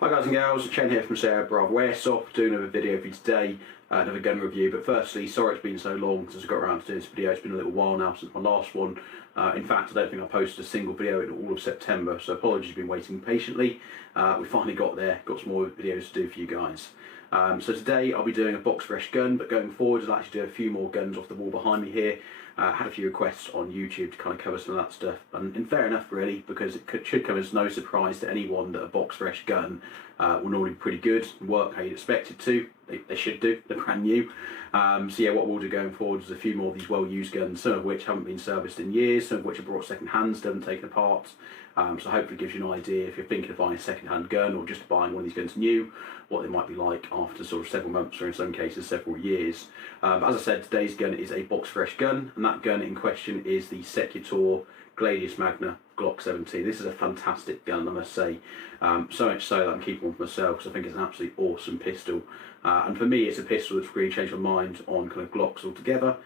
Hi guys and girls, Chen here from Airsoft, doing another video for you today, another gun review. But firstly, sorry it's been so long since I got around to doing this video. It's been a little while now since my last one. In fact, I don't think I posted a single video in all of September, so apologies you've been waiting patiently. We finally got there, got some more videos to do for you guys. So today I'll be doing a box fresh gun, but going forward I'll actually do a few more guns off the wall behind me here. Had a few requests on YouTube to kind of cover some of that stuff, and fair enough really, because it should come as no surprise to anyone that a box fresh gun will normally be pretty good and work how you'd expect it to. They should do, they're brand new. So yeah, what we'll do going forward is a few more of these well-used guns, some of which haven't been serviced in years, some of which are brought second hand, still haven't taken apart. So hopefully it gives you an idea if you're thinking of buying a second-hand gun or just buying one of these guns new, what they might be like after sort of several months or in some cases several years. But as I said, today's gun is a box fresh gun, and that gun in question is the Secutor Gladius Magna Glock 17. This is a fantastic gun, I must say. So much so that I'm keeping one for myself because I think it's an absolutely awesome pistol. And for me, it's a pistol that's really changed my mind on kind of Glocks altogether.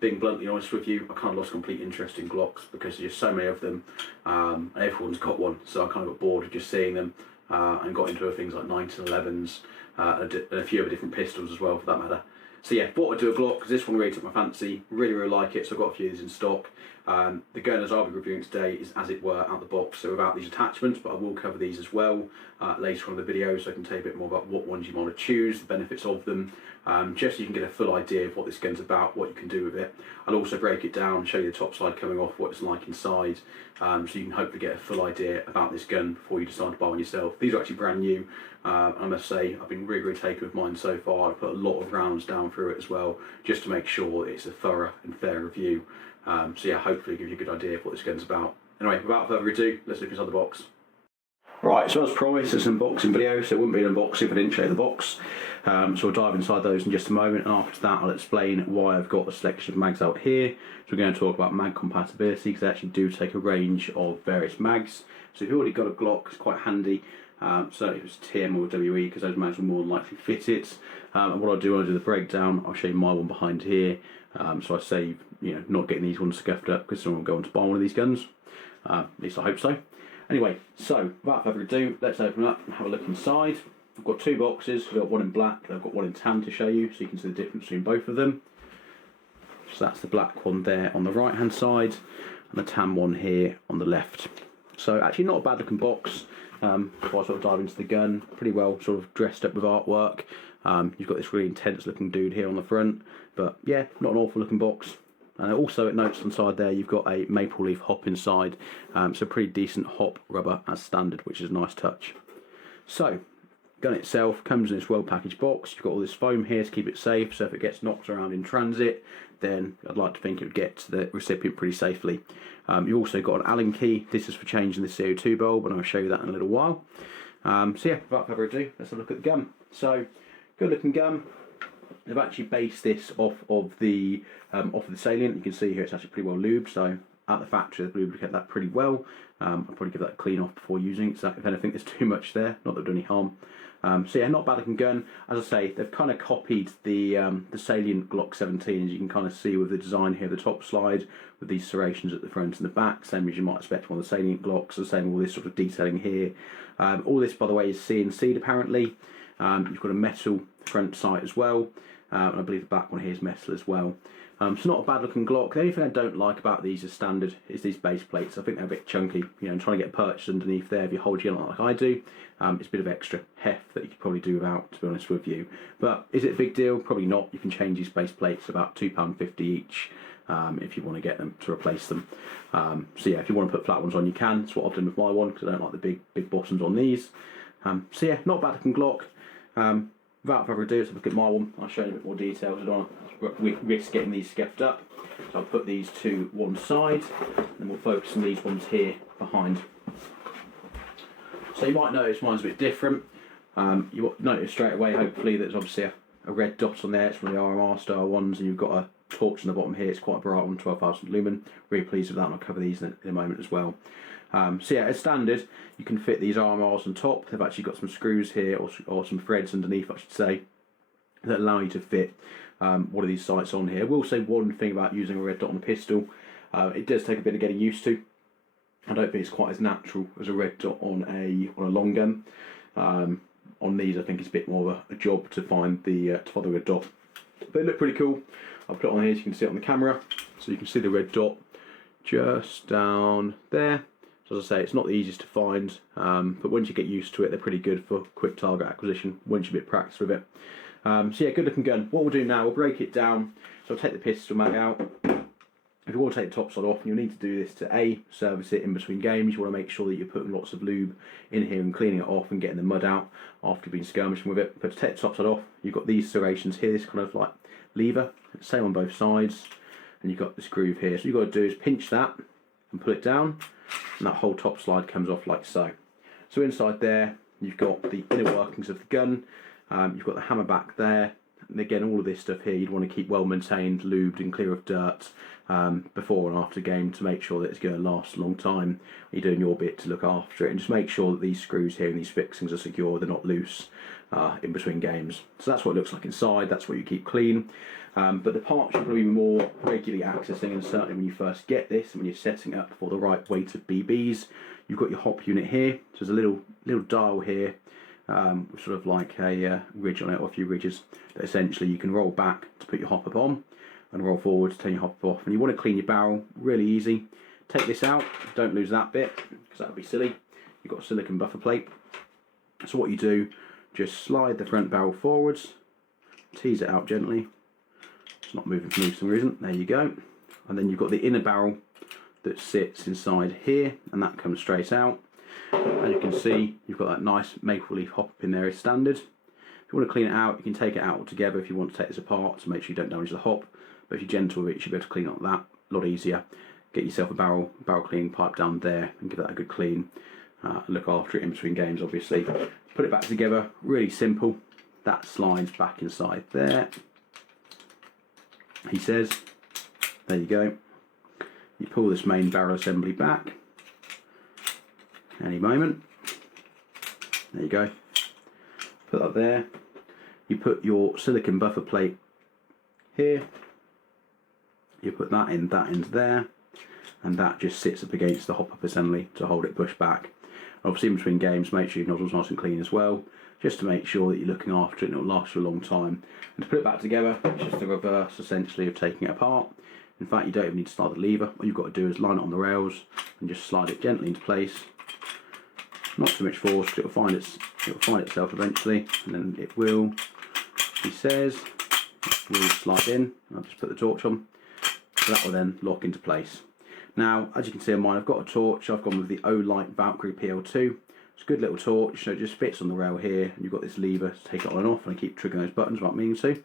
Being bluntly honest with you, I kind of lost complete interest in Glocks because there's just so many of them, and everyone's got one. So I kind of got bored of just seeing them and got into things like 1911s and a few other different pistols as well, for that matter. So yeah, thought I'd do a Glock because this one really took my fancy. Really like it, so I've got a few of these in stock. The gun as I'll be reviewing today is as it were out the box, so without these attachments, but I will cover these as well later on in the video, so I can tell you a bit more about what ones you want to choose, the benefits of them, just so you can get a full idea of what this gun's about, what you can do with it. I'll also break it down, show you the top side coming off, what it's like inside, so you can hopefully get a full idea about this gun before you decide to buy one yourself. These are actually brand new. I must say I've been really taken with mine so far. I've put a lot of rounds down through it as well, just to make sure it's a thorough and fair review. So yeah, hopefully give you a good idea of what this gun's about. Anyway, without further ado, let's look inside the box. Right, so as promised, it's an unboxing video, so it wouldn't be an unboxing if I didn't show you the box. So we'll dive inside those in just a moment, and after that I'll explain why I've got a selection of mags out here. So we're going to talk about mag compatibility, because they actually do take a range of various mags. So if you've already got a Glock, it's quite handy. Certainly if it's TM or WE, because those mags will more than likely fit it. And what I'll do when I do the breakdown, I'll show you my one behind here, so I save not getting these ones scuffed up because someone will go on to buy one of these guns. At least I hope so. Anyway, so without further ado, let's open up and have a look inside. I've got two boxes. I've got one in black and I've got one in tan to show you, so you can see the difference between both of them. So that's the black one there on the right hand side and the tan one here on the left. So actually not a bad looking box. Before I sort of dive into the gun, pretty well sort of dressed up with artwork. You've got this really intense looking dude here on the front, but yeah, not an awful looking box. And also it notes inside there you've got a maple leaf hop inside, so pretty decent hop rubber as standard, which is a nice touch. So, gun itself comes in this well packaged box. You've got all this foam here to keep it safe, so if it gets knocked around in transit, then I'd like to think it would get to the recipient pretty safely. You've also got an Allen key. This is for changing the CO2 bulb, and I'll show you that in a little while. So yeah, without further ado, let's have a look at the gun. So, good looking gun. They've actually based this off of the salient. You can see here it's actually pretty well lubed, so at the factory they've lubricated that pretty well. I'll probably give that a clean off before using it, so if anything there's too much there, not that it'll do any harm. So yeah, not bad looking gun. As I say, they've kind of copied the salient Glock 17, as you can kind of see with the design here, the top slide with these serrations at the front and the back, same as you might expect from one of the salient Glocks. The same with all this sort of detailing here. All this, by the way, is CNC'd apparently. You've got a metal front sight as well, and I believe the back one here is metal as well. It's not a bad looking Glock. The only thing I don't like about these as standard is these base plates. I think they're a bit chunky, and trying to get perched underneath there if you hold your gun like I do, it's a bit of extra heft that you could probably do without, to be honest with you. But is it a big deal? Probably not. You can change these base plates about £2.50 each if you want to get them to replace them. So yeah, if you want to put flat ones on, you can. That's what I've done with my one, because I don't like the big bottoms on these. So yeah, not a bad looking Glock. Without further ado, let's look at my one. I'll show you a bit more details. I don't want to risk getting these scuffed up, so I'll put these to one side, and we'll focus on these ones here behind. So you might notice mine's a bit different. You will notice straight away, hopefully, that there's obviously a red dot on there. It's one of the RMR style ones, and you've got a torch on the bottom here. It's quite a bright one, 12,000 lumen. Really pleased with that, and I'll cover these in a moment as well. So yeah, as standard, you can fit these RMRs on top. They've actually got some screws here, or some threads underneath, I should say, that allow you to fit one of these sights on here. I will say one thing about using a red dot on a pistol. It does take a bit of getting used to. I don't think it's quite as natural as a red dot on a long gun. On these, I think it's a bit more of a job to find the red dot. But they look pretty cool. I'll put it on here so you can see it on the camera. So you can see the red dot just down there. So as I say, it's not the easiest to find, but once you get used to it, they're pretty good for quick target acquisition once you're a bit practiced with it. So yeah, good looking gun. What we'll do now, we'll break it down. So I'll take the pistol mag out. If you want to take the top side off, you'll need to do this to A, service it in between games. You want to make sure that you're putting lots of lube in here and cleaning it off and getting the mud out after you've been skirmishing with it. But to take the top side off, you've got these serrations here, this kind of like lever, same on both sides, and you've got this groove here. So what you've got to do is pinch that and pull it down, and that whole top slide comes off like so. So inside there, you've got the inner workings of the gun, you've got the hammer back there, and again, all of this stuff here you'd want to keep well maintained, lubed and clear of dirt before and after game to make sure that it's going to last a long time. You're doing your bit to look after it, and just make sure that these screws here and these fixings are secure, they're not loose in between games. So that's what it looks like inside, that's what you keep clean. But the parts you're probably more regularly accessing, and certainly when you first get this, when you're setting up for the right weight of BBs, you've got your hop unit here. So there's a little dial here, sort of like a ridge on it, or a few ridges, that essentially you can roll back to put your hop up on, and roll forward to turn your hop off. And you want to clean your barrel, really easy. Take this out, don't lose that bit, because that would be silly. You've got a silicone buffer plate. So what you do, just slide the front barrel forwards, tease it out gently. It's not moving for me for some reason. There you go. And then you've got the inner barrel that sits inside here, and that comes straight out. As you can see, you've got that nice maple leaf hop in there as standard. If you want to clean it out, you can take it out altogether if you want to take this apart to make sure you don't damage the hop. But if you're gentle with it, you should be able to clean it like that a lot easier. Get yourself a barrel cleaning pipe down there and give that a good clean. Look after it in between games, obviously. Put it back together, really simple. That slides back inside there. He says, there you go. You pull this main barrel assembly back any moment. There you go. Put that there. You put your silicone buffer plate here. You put that in there, and that just sits up against the hop-up assembly to hold it pushed back. Obviously in between games, make sure your nozzle's nice and clean as well, just to make sure that you're looking after it and it'll last you a long time. And to put it back together, it's just the reverse essentially of taking it apart. In fact, you don't even need to slide the lever. All you've got to do is line it on the rails and just slide it gently into place. Not too much force, it'll find itself eventually, and then it will, he says, it will slide in. I'll just put the torch on. So that will then lock into place. Now, as you can see on mine, I've got a torch. I've gone with the Olight Valkyrie PL2. It's a good little torch, so it just fits on the rail here, and you've got this lever to take it on and off, and I keep triggering those buttons without meaning to.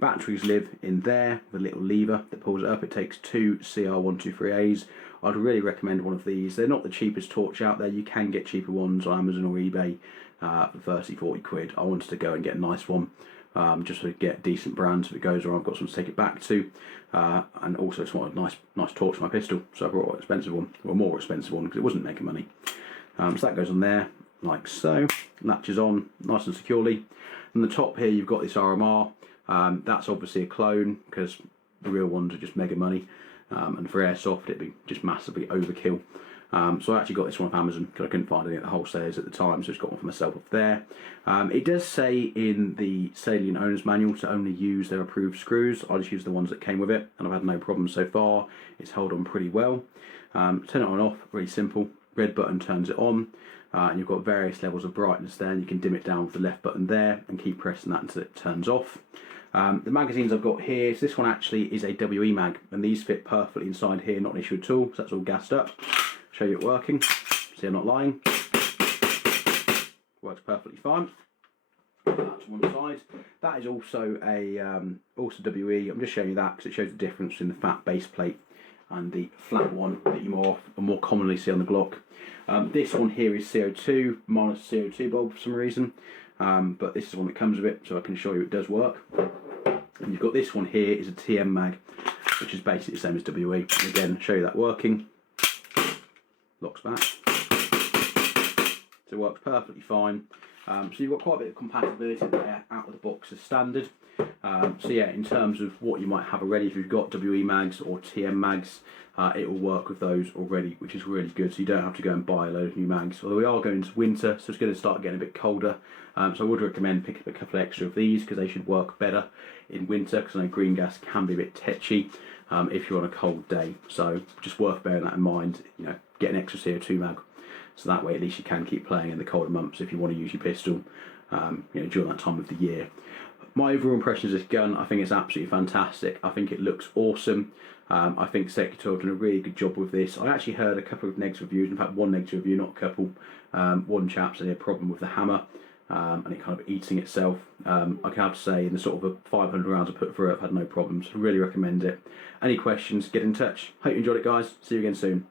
Batteries live in there with a little lever that pulls it up. It takes two CR123As. I'd really recommend one of these. They're not the cheapest torch out there. You can get cheaper ones on Amazon or eBay for 30, 40 quid. I wanted to go and get a nice one. Just to get decent brands if it goes wrong. I've got some to take it back to, and also just wanted a nice torch for my pistol, so I brought an expensive one, or a more expensive one, because it wasn't making money. So that goes on there like so, latches on nice and securely. On the top here you've got this RMR. That's obviously a clone, because the real ones are just mega money, and for Airsoft it'd be just massively overkill. So I actually got this one off Amazon because I couldn't find any at the wholesalers at the time, so I just got one for myself off there. It does say in the Salient Owner's Manual to only use their approved screws. I just used the ones that came with it, and I've had no problems so far. It's held on pretty well. Turn it on and off, really simple. Red button turns it on, and you've got various levels of brightness there, and you can dim it down with the left button there, and keep pressing that until it turns off. The magazines I've got here, so this one actually is a WE mag, and these fit perfectly inside here, not an issue at all, so that's all gassed up. Show you it working. See, I'm not lying. Works perfectly fine. Put that to one side. That is also a also WE. I'm just showing you that because it shows the difference between the fat base plate and the flat one that you more commonly see on the Glock. This one here is CO2 minus CO2 bulb for some reason, but this is the one that comes with it, so I can show you it does work. And you've got this one here is a TM mag, which is basically the same as WE. And again, show you that working. Locks back. So it works perfectly fine. So you've got quite a bit of compatibility there out of the box as standard. So yeah, in terms of what you might have already, if you've got WE mags or TM mags, it will work with those already, which is really good. So you don't have to go and buy a load of new mags. Although we are going into winter, so it's going to start getting a bit colder. So I would recommend picking up a couple extra of these because they should work better in winter, because I know green gas can be a bit tetchy if you're on a cold day. So just worth bearing that in mind. You know, get an extra CO2 mag, so that way at least you can keep playing in the colder months if you want to use your pistol, you know, during that time of the year. My overall impression of this gun, I think it's absolutely fantastic. I think it looks awesome. I think Secutor have done a really good job with this. I actually heard a couple of negative reviews, in fact one negative review, not a couple. One chap said he had a problem with the hammer and it kind of eating itself. I can have to say, in the sort of 500 rounds I put through it, I've had no problems. Really recommend it. Any questions, get in touch. Hope you enjoyed it, guys. See you again soon.